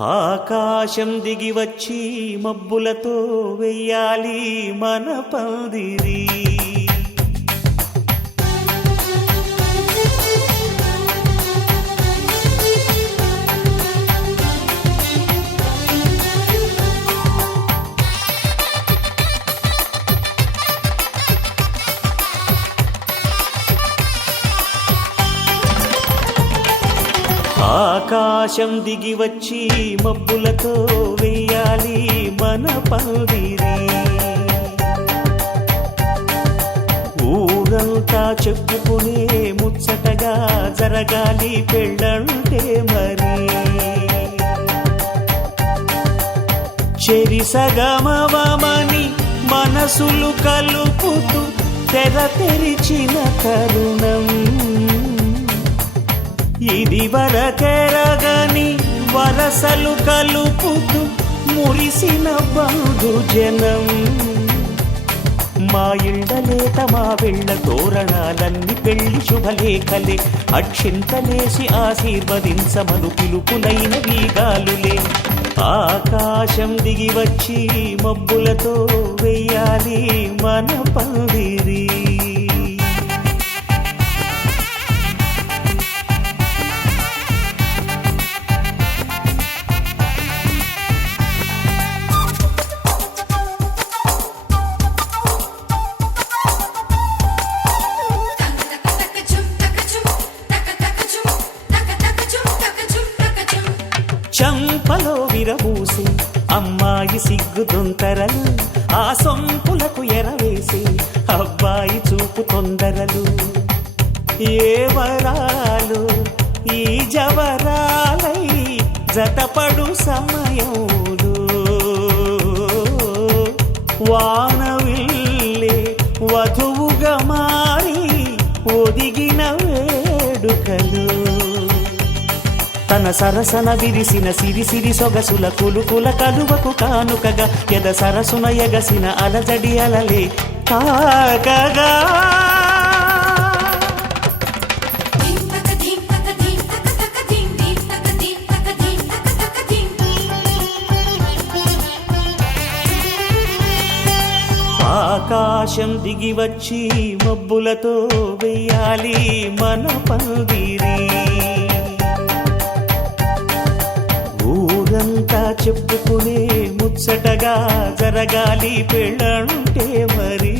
ఆకాశం దిగి వచ్చి మబ్బులతో వెయ్యాలి మన పందిరి. ఆకాశం దిగి వచ్చి మబ్బులతో వెయ్యాలి మన పందిరి. ఊరంతా చెప్పుకునే ముచ్చటగా జరగాలి పెళ్ళంటే మరి. చెరిసగమవమని మనసులు కలుపుతూ తెర తెరిచిన తరుణం ఇది వరకెరగని వరసలు కలుపుతూ మురిసిన బంధుజనం. మా ఇళ్ళలేత మా వెళ్ళ తోరణాలన్నీ పెళ్లి శుభలేఖలే. అక్షింతలేసి ఆశీర్వదించమను పిలుపులైన వీగాలులే. ఆకాశం దిగి వచ్చి మబ్బులతో వెయ్యాలి మన పందిరి. చంపలో విరబూసి అమ్మాయి సిగ్గు దొంతరలు, ఆ సొంపులకు ఎరవేసి అబ్బాయి చూపు తొందరలు. ఏ వరాలు ఈ జవరాలై జతపడు సమయంలో వానవిల్లే వధువుగా మారి ఒదిగిన వేడుకలు. తన సరసన విరిసిన సిరిసిరి సొగసుల కులుకుల కలువకు కానుకగా ఎద సరసున ఎగసిన అలజడి అలలే కాకగా. ఆకాశం దిగి వచ్చి మబ్బులతో వెయ్యాలి మన పందిరి. ఊరంతా చెప్పుకునే ముచ్చటగా జరగాలి పెళ్ళంటే మరి.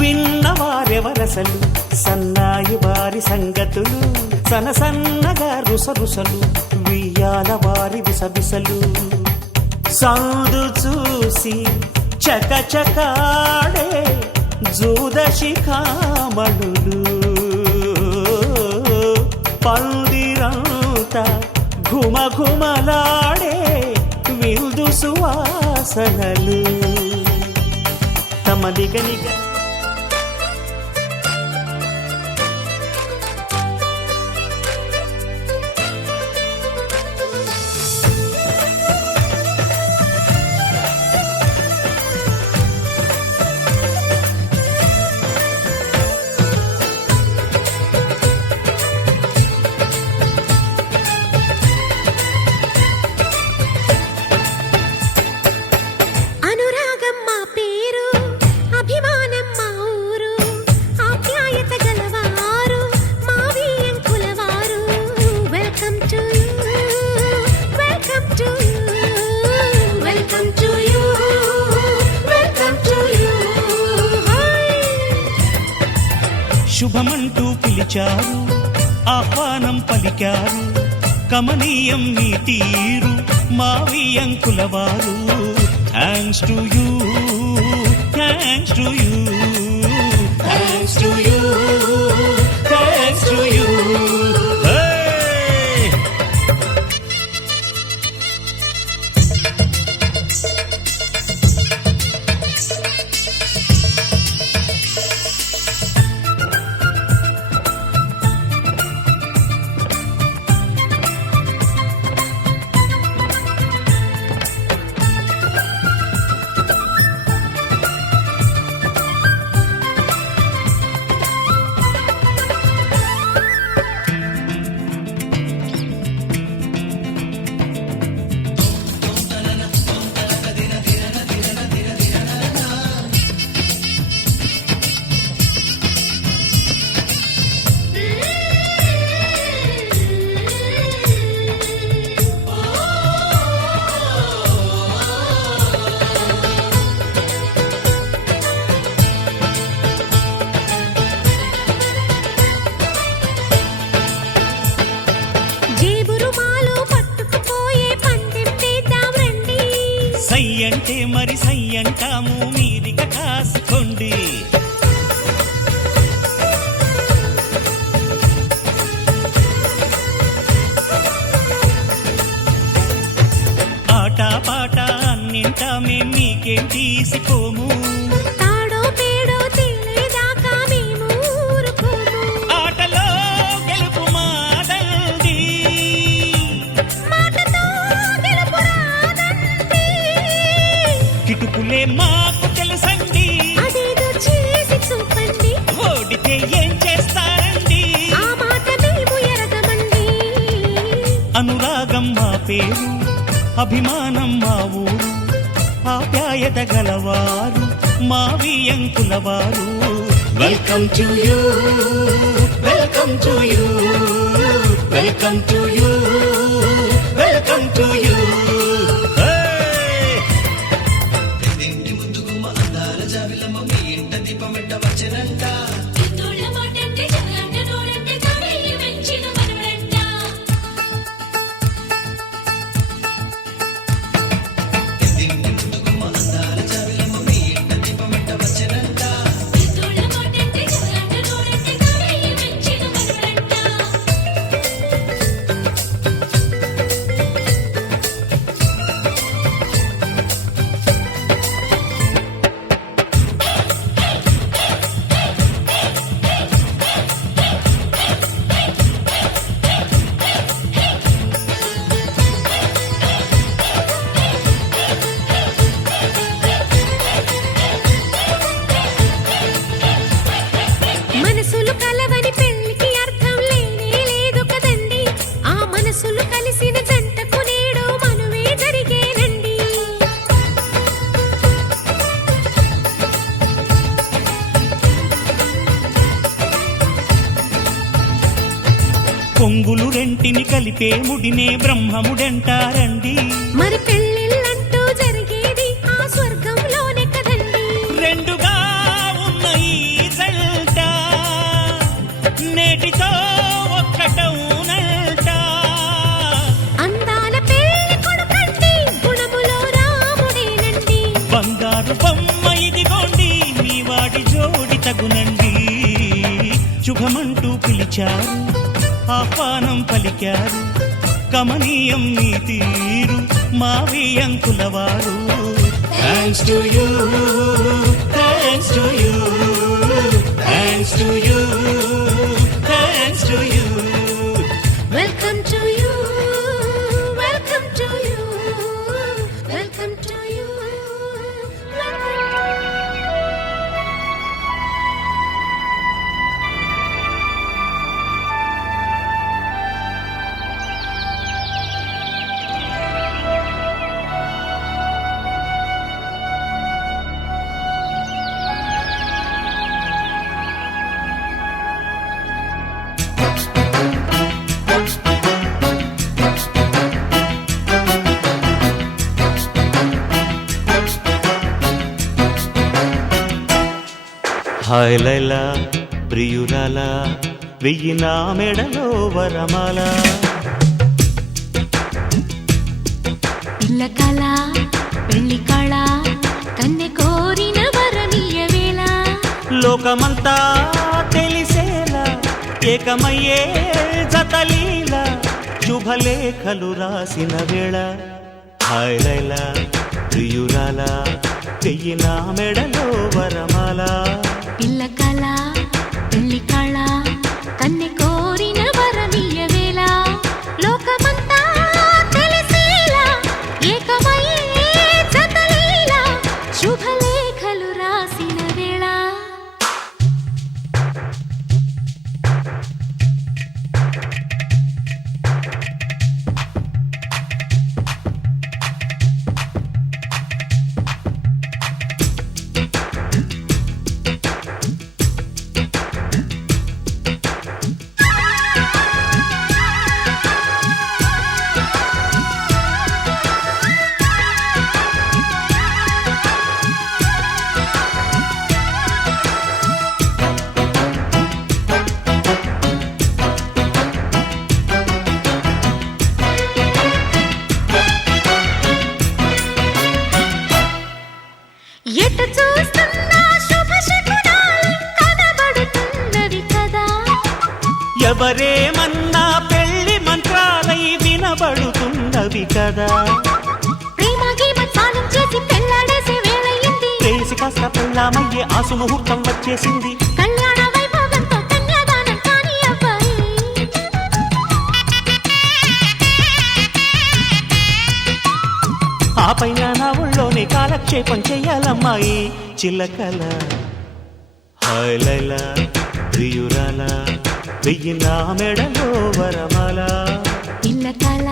విన్నవారెవరసలు సన్నాయి వారి సంగతులు, సనసన్నగా రుసరుసలు వియ్యాల వారి విసవిసలు. సందు చూసి చకచకాడే జూదశిఖామణులు, పందిరంతా ఘుమఘుమలాడే విందు సువాసనలు. తమ నిగనిగ శుభమంటూ పిలిచారు, ఆహ్వానం పలికారు. కమనీయం మీ తీరు మావి అంకులవారు. Thanks to you, thanks to you, thanks to you, thanks to you. మరి సై అంటాము మీరిక కాసుకోండి. ఆట పాట అన్నింటా మేం మీకేం తీసిపోము. తాడో పేడో తెలియదాకా మేము ఊరుకోము. ఆటలో గెలుపు మాదండి, మాటతో గెలుపు రాదండి. కిటుకులే మాకు తెలుసండి, అదేదో చేసి చూపండి. ఓడితే ఏం చేస్తారండి. ఆ మాట మేము ఎరగమండి. అనురాగం మా పేరు, అభిమానం మా ఊరు, ఆప్యాయత గలవారు మా వియంకులవారు. Welcome to you, welcome to you, welcome to you, welcome to you. ఎన్నోళ్ళ మాటంటే జగలంట నోడంటే తాడేయి వెంచిన మనవడంట. ఎన్నోళ్ళ మాటంటే జగలంట నోడంటే తాడేయి వెంచిన మనవడంట. మనసులు కలవని పెళ్లికి అర్థం లేనే లేదు కదండి. ఆ మనసులు కలిసిన జంటకు నేడు మనువే జరిగేనండి. పొంగులు రెంటిని కలిపే ముడినే బ్రహ్మముడంటారండి. మరి పెళ్ళిళ్ళంటూ జరిగేది ఆ స్వర్గంలోనే కదండి. రెండుగా ఉన్న ఈ జంట నేటితో ఒక్కటవునంట. అందాల పెళ్లి కొడుకండి, గుణములో రాముడేనండి. బంగారు బొమ్మ ఇదిగోండి, మీ వాడి జోడి తగునండి. శుభమంటూ పిలిచారు, ఆహ్వానం పలికారు, కమనీయం మీ తీరు మా వియంకులవారు. Thanks to you, thanks to you, thanks to you, thanks to you. Welcome to you, welcome to you, welcome to you. Hi Laila ప్రియురాలా, వెయ్యి నా మెడలో వరమాల. పిల్ల కళ పెళ్లి కళ కన్నె కోరిన వరనీయ వేళ. లోకమంతా తెలిసేలా ఏకమయ్యే జతలీల శుభలేఖలు రాసిన వేళ. హాయ్ లైలా ప్రియురాలా, వెయ్యి నా మెడలో వరమాల. పిల్ల కళ పెళ్లి కళ కన్నె కోరిన వరనీయ వేళ. లోకమంతా తెలిసేలా ఏకమయ్యే జతలీల శుభలేఖలు రాసిన వేళ. ఎవరేమన్నా పెళ్లి మంత్రాలై వినబడుతున్నవి కదా. ప్రేమ గీమ స్నానం చేసి పెళ్ళాడేసే వేళయింది. ప్రేసి కాస్త పెళ్ళామయ్యే ఆసు ముహూర్తం వచ్చేసింది. కళ్యాణ వైభోగంతో కన్యాదానం కాని అబ్బాయి. ఆ పైన నా ఊళ్ళోనే కాలక్షేపం చెయ్యాలమ్మాయి చిల్లకల. హాయ్ లైలా ప్రియురాల వెయ్యి నా మెడలో వరమాల. ఇల్ల కళ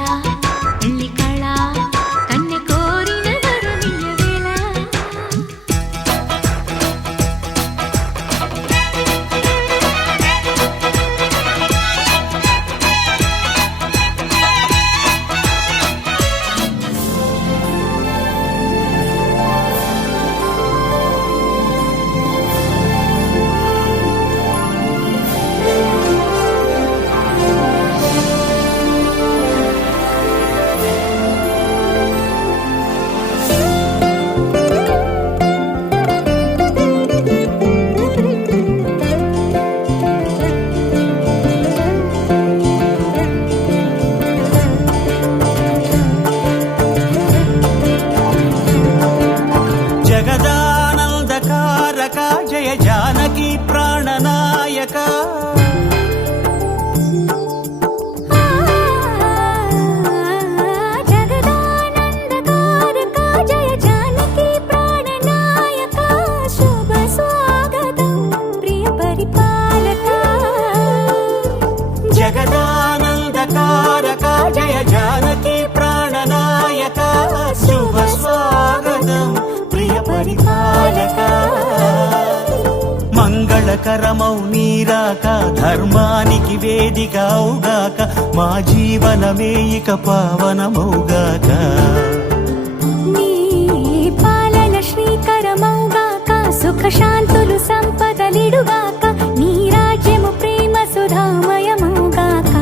ఇల్లి కళ కన్నె కోరిన వరమియ్యవేళ. జగదానందకారక జయ జానకి ప్రాణనాయక. జగదానందకారక జయ జానకి ప్రాణనాయక. శుభ స్వాగతం ప్రియ పరిపాలక. జగదానందకారక జయ జానకి ప్రాణనాయక. శుభ స్వాగతం ప్రియ పరిపాలక. మంగళకరమౌ నీరాక ధర్మానికి వేదికవుగాక. మా జీవనమే ఇక పావనమౌగాక. నీ పాలన శ్రీకరమౌగాక. సుఖ శాంతులు సంపదలిడుగాక. నీ రాజ్యము ప్రేమ సుధామయమౌగాక.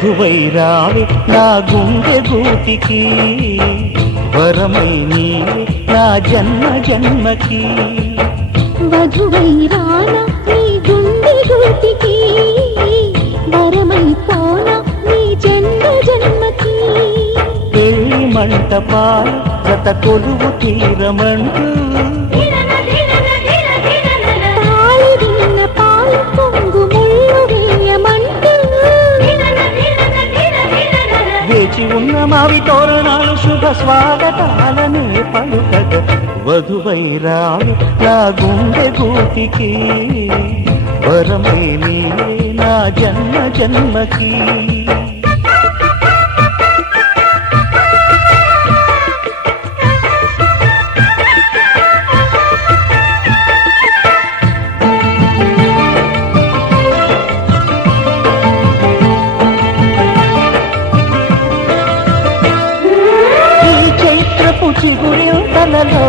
వధువై రావే నా గుండె గూటికి, వరమై నీవే నా జన్మ జన్మకి. వధువై రానా నీ గుండె గూటికి, వరమై పోనా నీ జన్మ జన్మకి. పెళ్లి మంటపాల జత కొలువు తీరమంటూ, తాళి విన్న పాలు పొంగు ముళ్ళు వేయమంటూ, వేచి ఉన్న మావి తోరణాలు శుభ స్వాగతాలనే పలుకగ. వధువై రావే నా గుండె గూటికి, వరమై నీవే నా జన్మ జన్మకి. చిగురింతలలో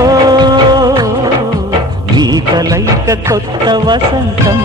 నీ కలయిక కొత్త వసంతం.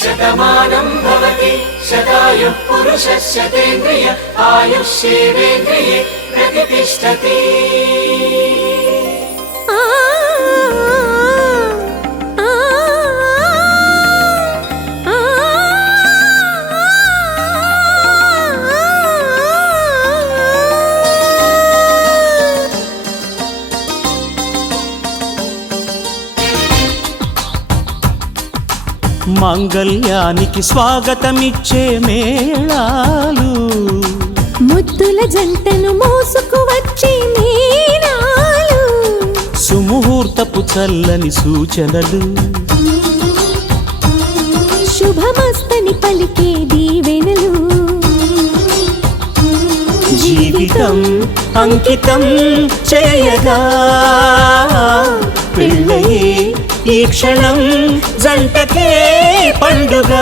శతమానం భవతి శతాయుః పురుషస్యేంద్రియ ఆయుష్యేంద్రియే ప్రతిష్టతి. మాంగళ్యానికి స్వాగతమిచ్చే మేళాలు, ముద్దుల జంటను మోసుకు వచ్చే మీనాలు, సుముహూర్తపు చల్లని సూచనలు, శుభమస్తని పలికే దీవెనలు. జీవితం అంకితం చేయగా పెళ్ళయే ఈ క్షణం జంటకే పండుగ.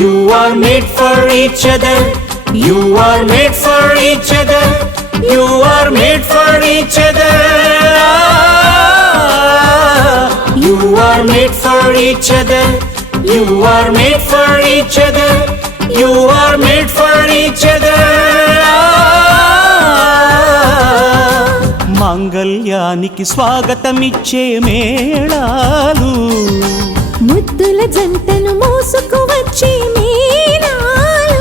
You are made for each other, you are made for each other, you are made for each other. You are made for each other, you are made for each other, you are made for each other. మాంగళ్యానికి స్వాగతమిచ్చే మేళాలు, ముద్దుల జంటను మోసుకు వచ్చే మీనాలు.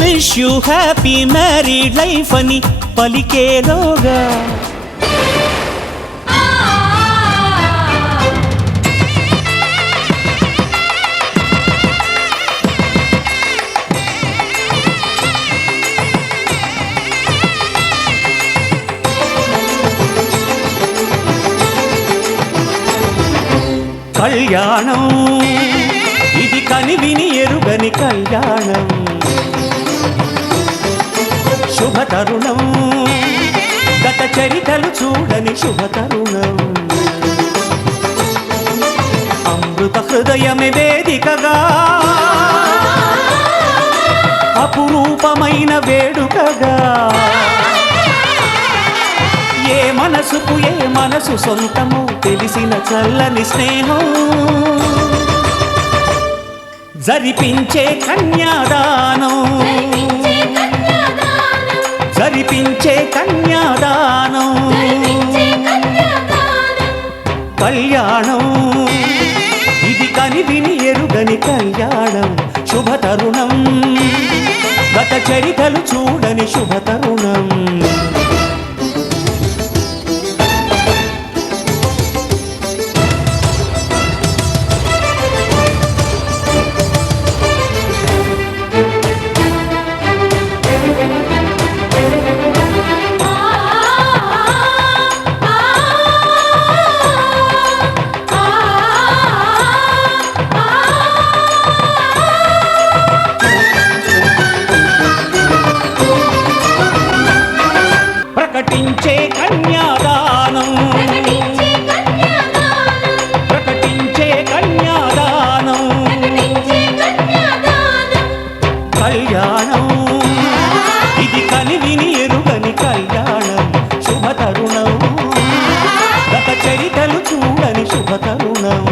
Wish you happy married life అని పలికేలోగా కళ్యాణం ఇది కనివిని ఎరుగని కళ్యాణం శుభతరుణం గత చరితలు చూడని శుభతరుణం అమృత హృదయమే వేదికగా అపురూపమైన వేడుకగా ఏ మనసుకు ఏ మనసు సొంతము తెలిసిన చల్లని స్నేహం జరిపించే కన్యాదానం జరిపించే కన్యాదానం కళ్యాణం ఇది కనివిని ఎరుగని కళ్యాణం శుభతరుణం గత చరితలు చూడని శుభతరుణం ప్రకటించే కన్యాదానం ప్రకటించే కన్యాదానం కళ్యాణం ఇది కనివిని ఎరుగని కళ్యాణం శుభతరుణం గత చరితలు చూడని శుభతరుణం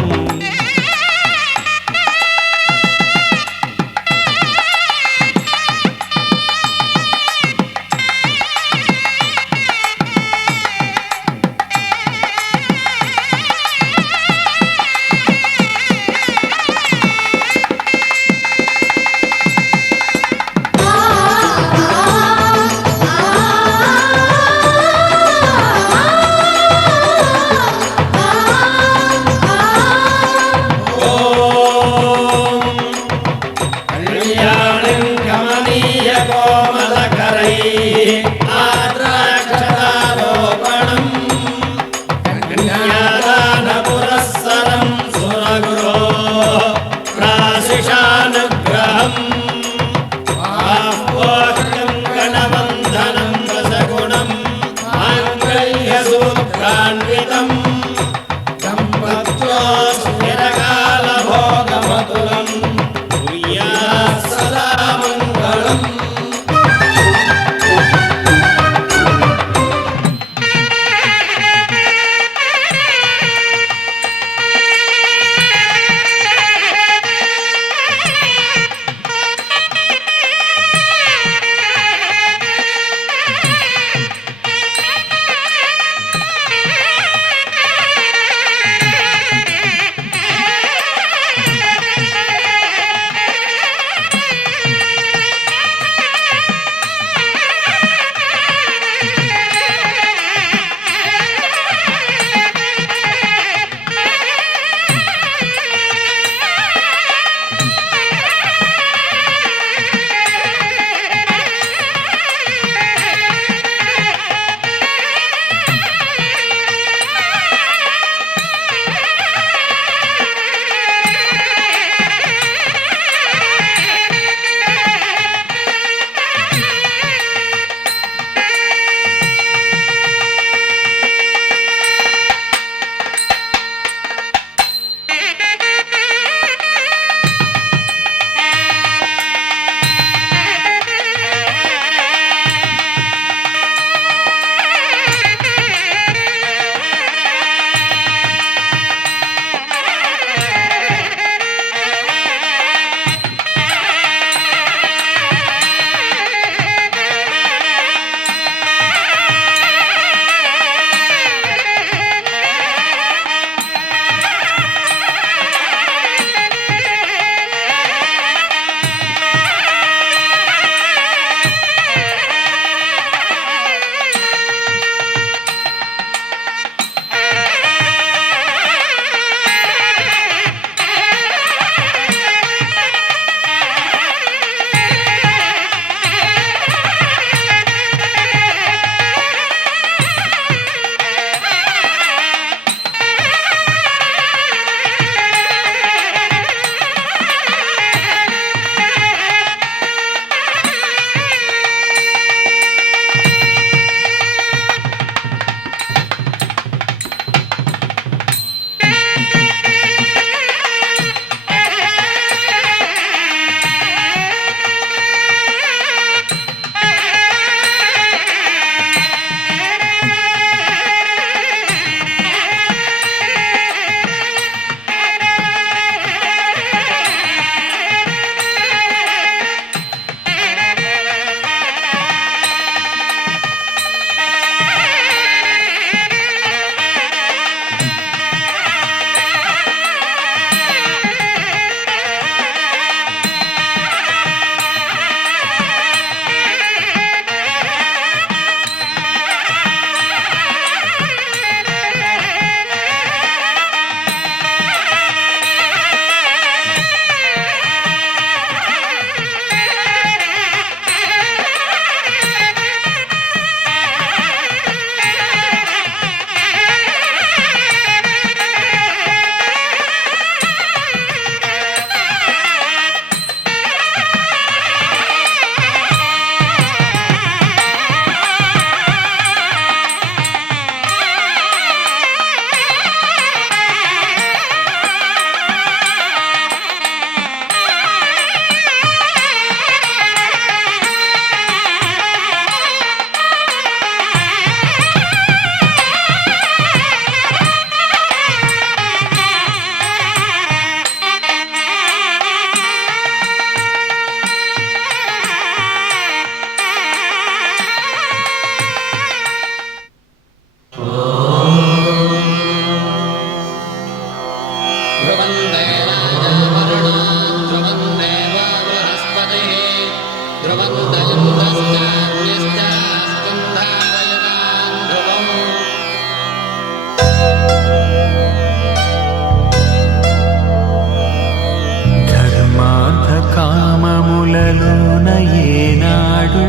కామములలోన ఏనాడు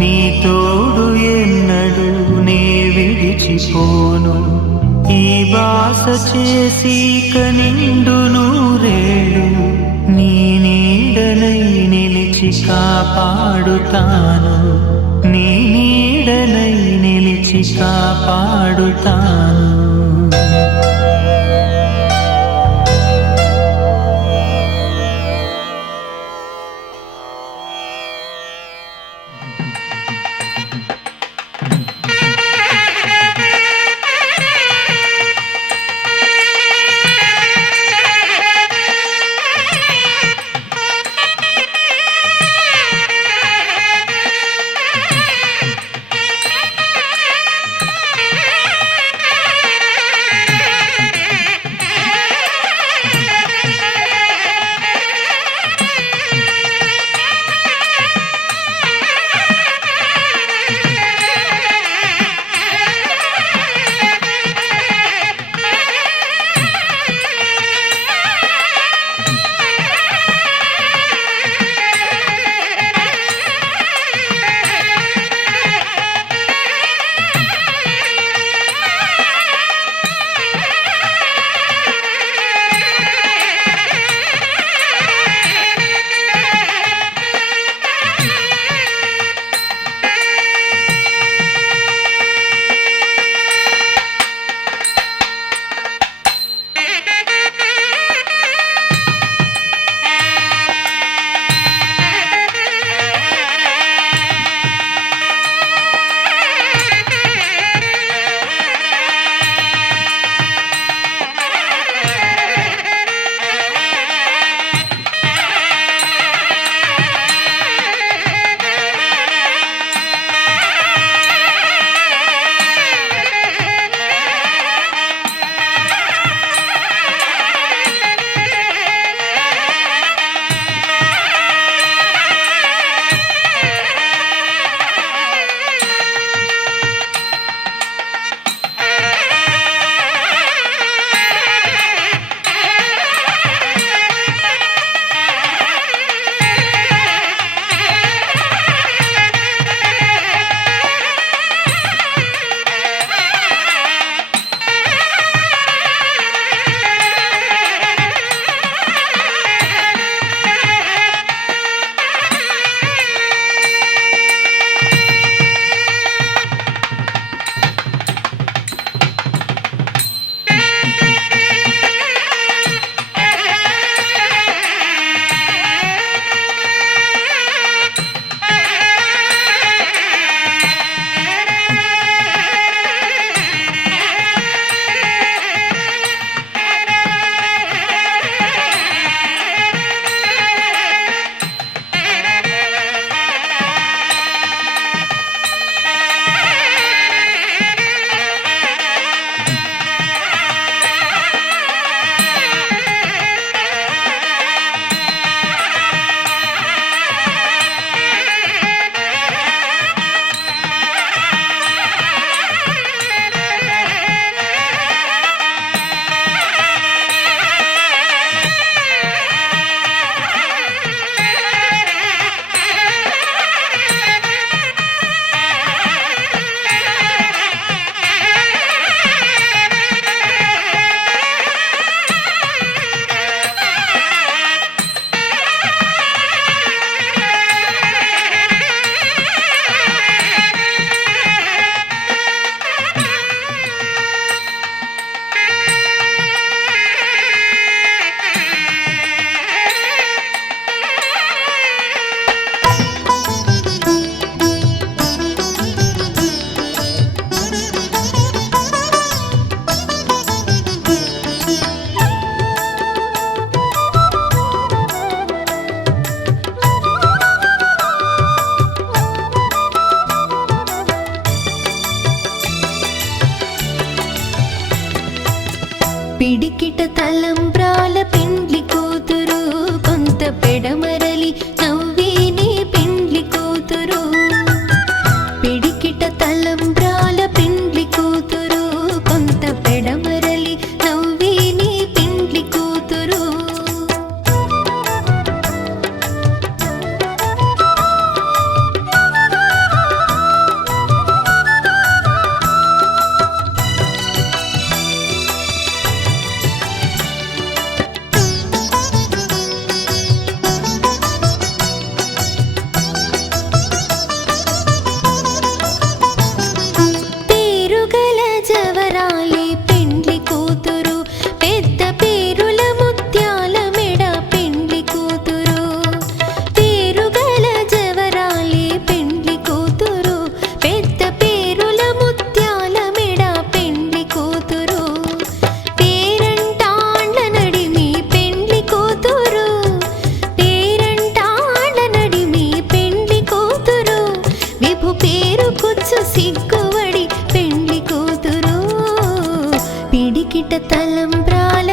నీ తోడు ఎన్నడు నే విడిచిపోను ఈ బాస చేసి కనిండు నూరేళ్ళు నీ నీడనై నిలిచి కాపాడుతాను నీ నీడనై నిలిచి కాపాడుతాను పిడికిట తలంబ్రాల పెండ్లి కూతురు కొంత పెడమరలి నవ్విని పెండ్లి కూతురు పిడికిట తలంబ్రాల పెండ్లి కూతురు కొంత పెడమరలి నవ్విని పెండ్లి కూతురు పిడికిట తలంబ్రాల